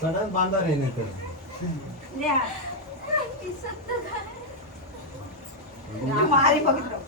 sudden बांधा रे नाही तर मारी बघितलं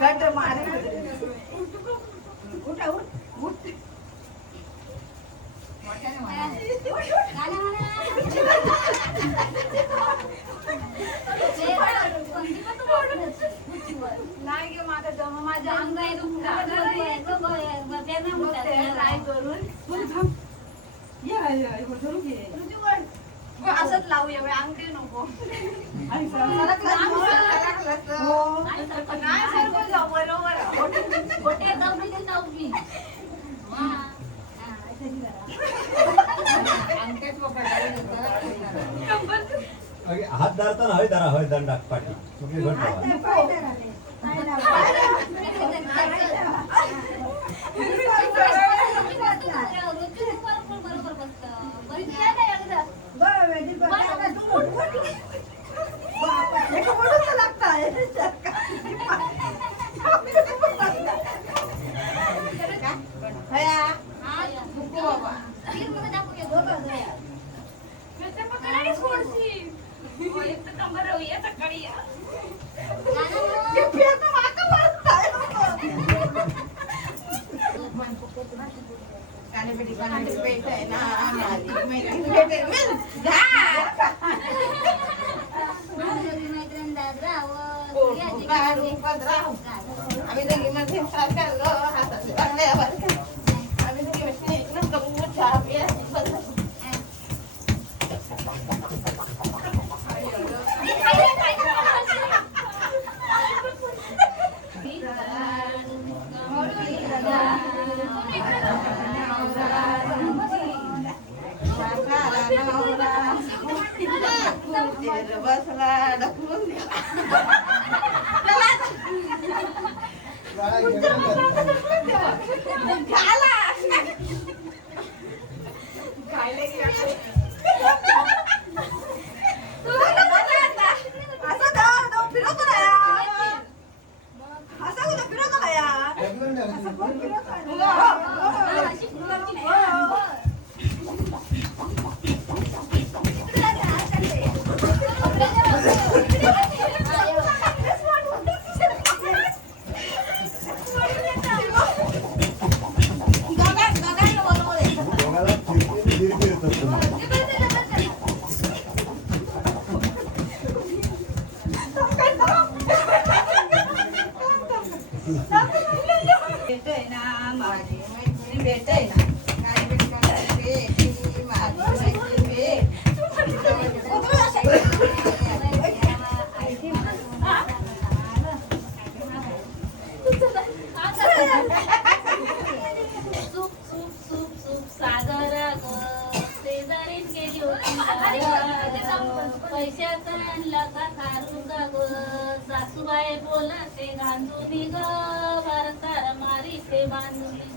गट मारे उठा उठ उठ नाही गे माझा जमा माझ्या अंग असंच लावूया अंगठी नको हात धरताना हय धरा हय दंडाक पाठी कुठली घट आम्ही दोघी मध्ये बसला ढकलून सासूबाई बोलते गांधुनी ग भारतार मारी ते बांधुनी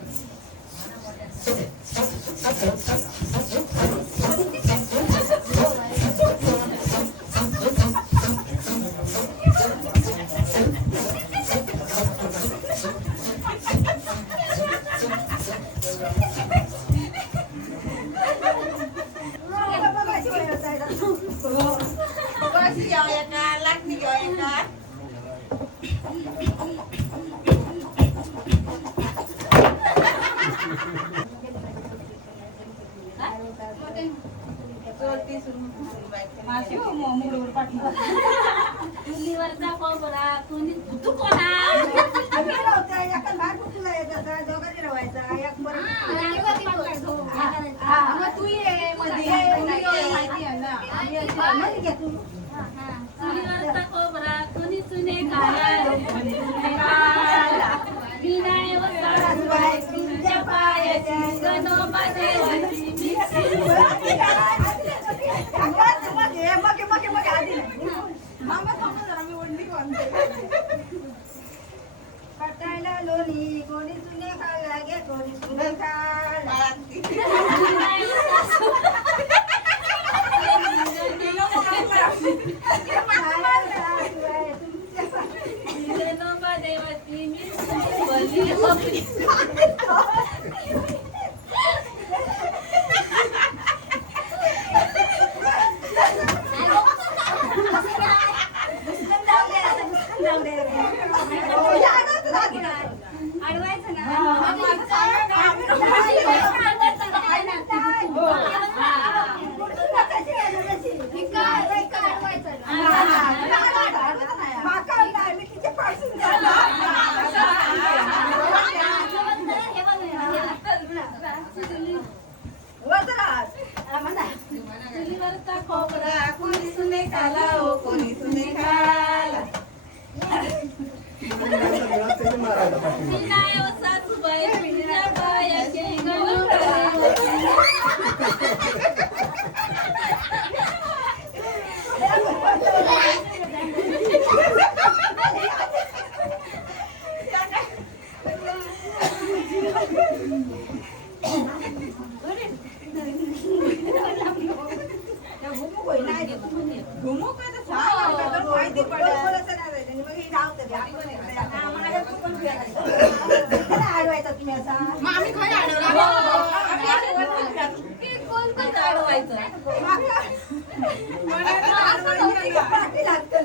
चुलीवरचा कोबरा कोणी तू कोणा तू ये मध्ये चुलीवरचा कोबरा कोणी चुने खाया मी नाही तुमच्या पायाची गणोबा देवाची कटायला लोणी कोणी चुने खायला गे कोणी चुने खायला अडवायचं ना चुलीवरचा खोबरा कोणी सुने खाला हो कोणी सुने खाला नाही हो सासूबाई तुमच्या पायाचे गणू घुमू का तर माहिती पडलं अडवायचा तुम्ही असा आम्ही खरं अडवला कोण कोण अडवायचं पाठी लागतं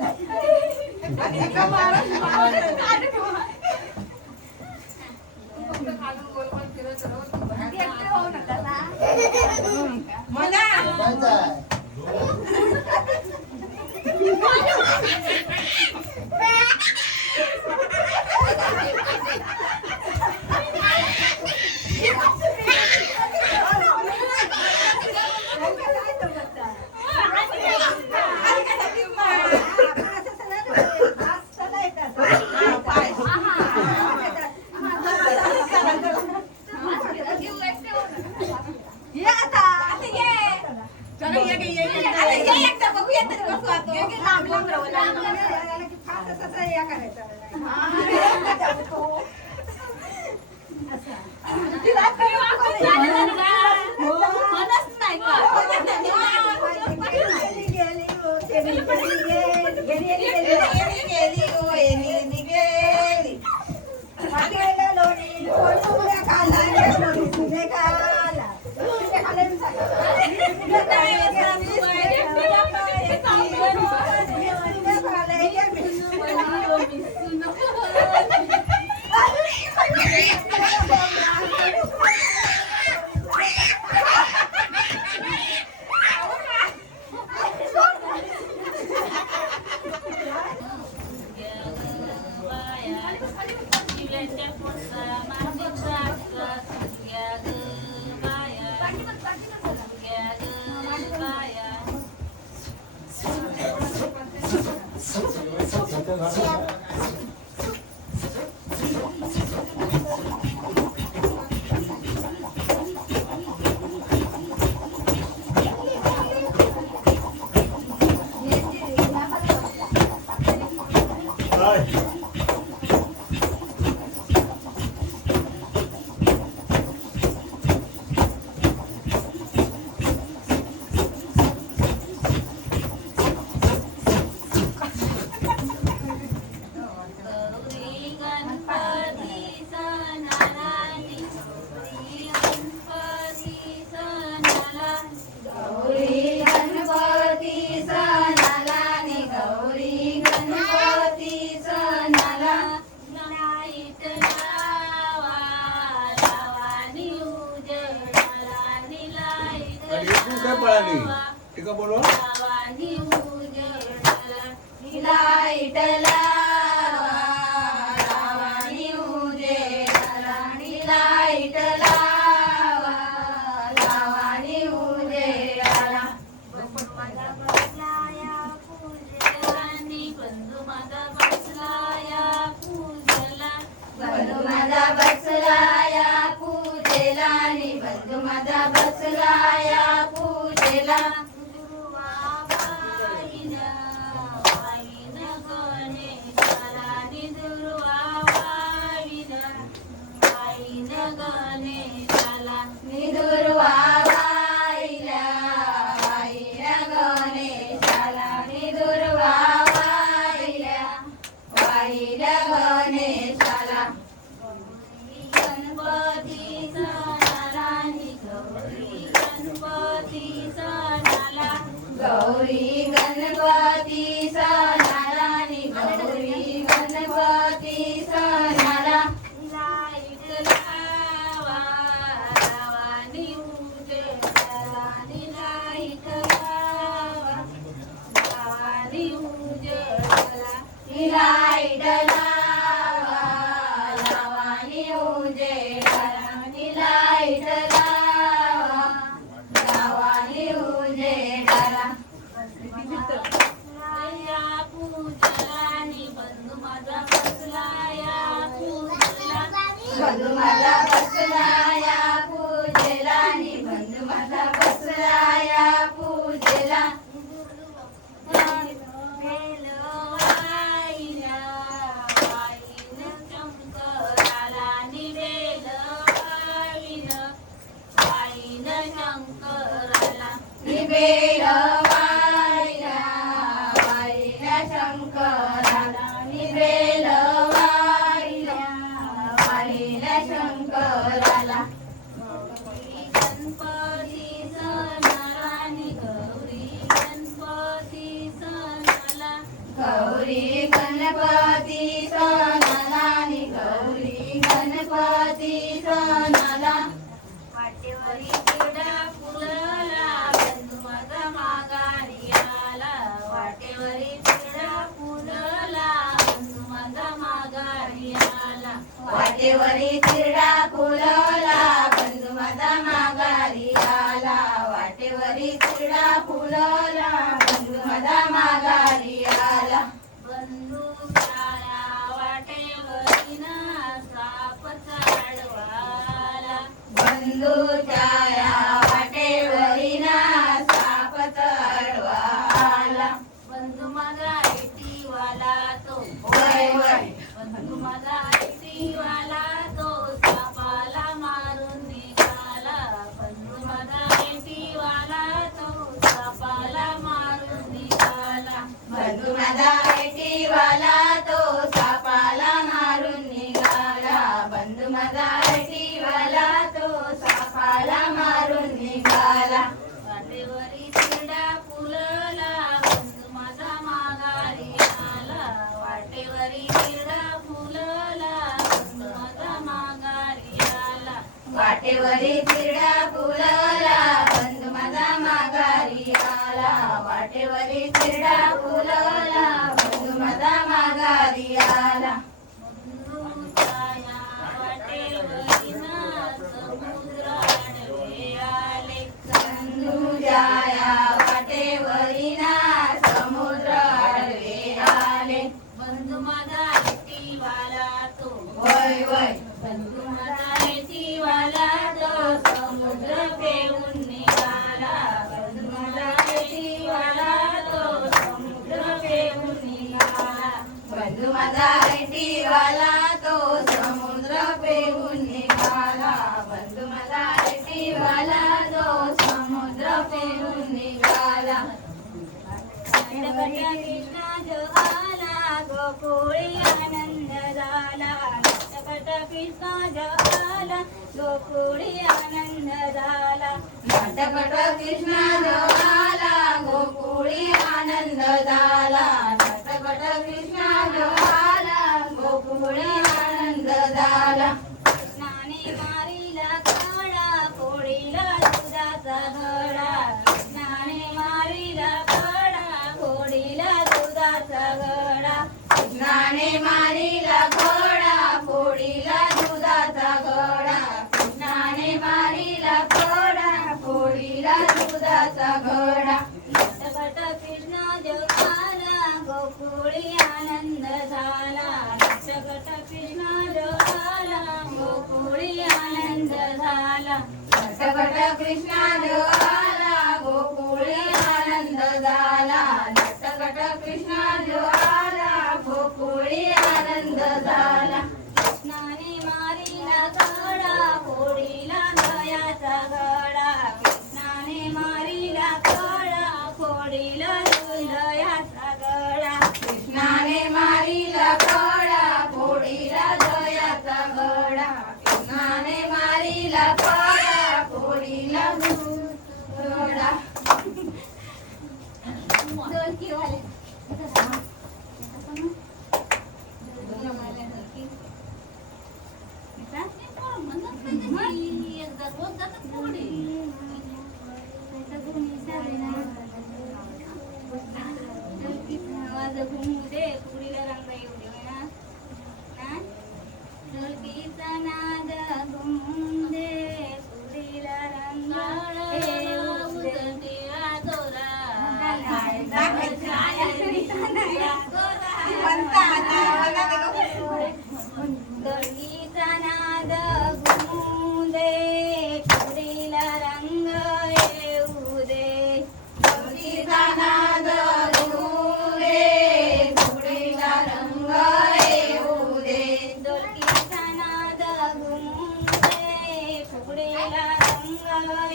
उजळला ही लाईट लावा लावानी उजेडाला ही लाईट लावा लावानी उजेडाला या पूजला नि बंधू माझा बसला या पूजला बंधू माझा बसला या पूजेला नि बंधू माझा बसला या पूजेला निबेल वाईला वाईला शंकराला निबेल वाईला वाईला शंकराला गणपती सणाला नि गौरी गणपती सणाला गौरी गणपती सणाला नि गौरी गणपती सणाला वाटेवरी चिडा फुलला बंधू माझा माघारी आला वाटेवरी चिडा फुलला बंधू माझा माघारी आला वाटेवरी चिरडा फुलला बंधू माझा माघारी आला वाटेवरी चिरडा फुलला बंधू माझा माघारी आला बंधू छाया वाटेवरी ना साप चाडवाला बंधूच्या या वाटेवरी ना साप चढवाला बंधू माझा ऐटीवाला तो वय वय बंधू माझा ऐटीवाला तो सापाला मारून निघाला बंधू माझा ऐटीवाला तो सापाला मारून निघाला बंधू माझा ऐटीवाला तो सापाला मारून निघाला बंधू माझा ऐटीवाला तो सापाला मारून निघाला वाटेवरी चिरडा फुलला बंधू माझा माघारी आला वाटेवरी चिरडा फुलला बंधू माझा माघारी आला वाटेवरी चिरडा फुलला बंधू माझा माघारी आला वाटेवरी चिरडा फुलला बंधू माझा माघारी आला बंधू छाया वाटेवरी ना समुद्र आडवे आले बंधूच्या या वाटेवरी ना समुद्र आडवे आले बंधू माझा ऐटीवाला तो वय वय बंधू माझा ऐटीवाला तो समुद्र पेऊन निघाला बंधू माझा ऐटीवाला तो समुद्र पेऊन निघाला बंधू माझा ऐटीवाला तो समुद्र पेऊन निघाला बंधू माझा ऐटीवाला तो समुद्र पेऊन निघाला नटकटा कृष्णा जो आला गोकुळी आनंद झाला नटकटा कृष्णा जो आला गोकुळी आनंद झाला नाटकट कृष्णा जो आला गोकुळी आनंद झाला नाटकट कृष्णा जो आला गोकुळी आनंद झाला कृष्णाने मारिला काळा कोळीला दुधाचा घडा कृष्णाने मारिला काळा कोळीला दुधाचा घडा कृष्णाने मारिला घोडा फोडीला दुधाचा घोडा कृष्णाने मारिला घोडा फोडीला दुधाचा घोडा नटकट कृष्ण जो आला गोकुळी आनंद झाला नटकट कृष्ण जो आला गोकुळी आनंद झाला नटकट कृष्णा जो आला गोकुळी आनंद झाला नटकट कृष्णा जो आला गोकुळी आनंद झाला कृष्णाने मारिला घडा फोडीला दयाचा घडा कृष्णाने मारिला घडा फोडीला दयाचा घडा कृष्णाने मारिला घोडा फोडीला दयाचा घोडा कृष्णाने मारिला घोडा फोडीला घोडा घुमू दे फुगडीला रंग येऊ दे म्हणा ना ढोलकीचा नाद घुमू दे फुगडीला रंग येऊ दे आजोरा ढोलकीचा नाद घुमू दे फुगडीला रंग येऊ दे ढोलकीचा नाद घुमू दे फुगडीला रंग येऊ दे ढोलकीचा नाद घुमू दे फुगडीला रंग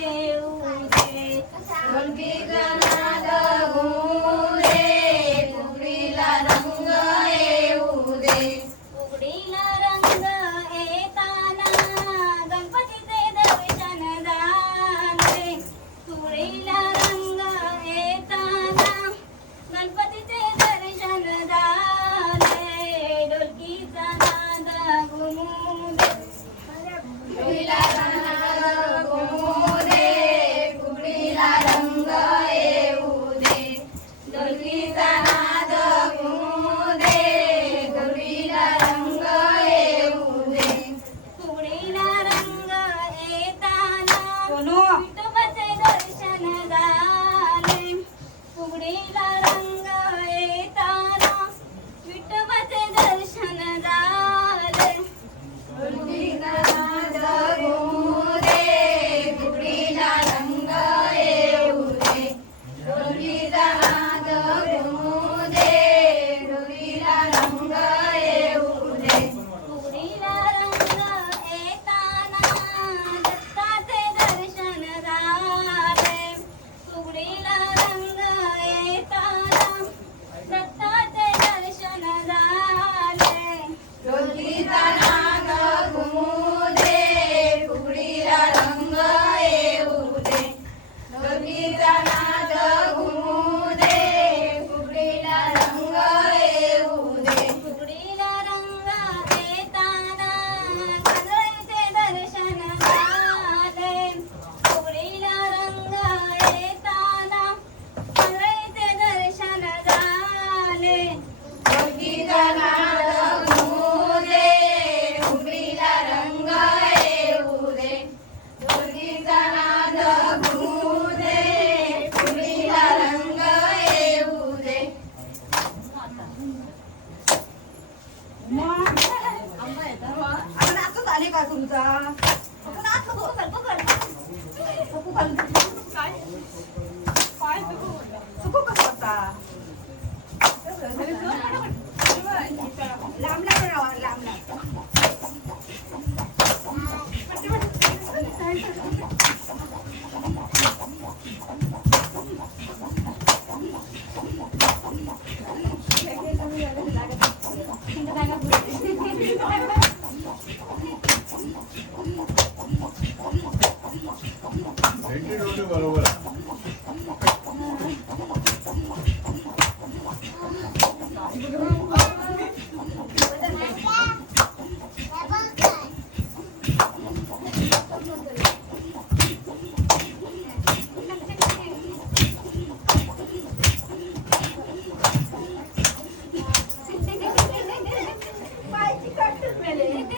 येऊ दे ढोलकीचा नाद घुमू दे फुगडीला रंग येऊ दे फुगडीला रंग येताना गणपतीचे दर्शन झाले फुगडीला रंग येताना गणपतीचे दर्शन झाले ढोलकीचा नाद घुमू दे फुगडीला रंग घुमू दे फुगडीला रंग येऊ दे ढोलकीचा नाद घुमू दे फुगडीला रंग येऊ दे फुगडीला रंग येताना विठोबाचे दर्शन झाले फुगडीला रंग येताना विठोबाचे दर्शन झाले ढोलकीचा नाद घुमू दे फुगडीला रंग येऊ दे ढोलकीचा नाद घुमू दे फुगडीला रंग येऊ दे फुगडीला रंग येताना दत्ताचे दर्शन झाले फुगडीला रंग येताना दत्ताचे दर्शन झाले ढोलकीचा नाद घुमू दे फुगडीला रंग येऊ दे ढोलकीचा नाद घुमू दे फुगडीला रंग येऊ दे फुगडीला रंग येताना काजळीचे दर्शन झाले फुगडीला रंग येताना काजळीचे दर्शन झाले ढोलकीचा नाद घुमू दे फुगडीला रंग येऊ दे ढोलकीचा नाद घुमू दे फुगडीला रंग येऊ दे आपण असंच आले का तुमचा आपण असं सुकू कसं होता लांब लांब राहा लांब लांब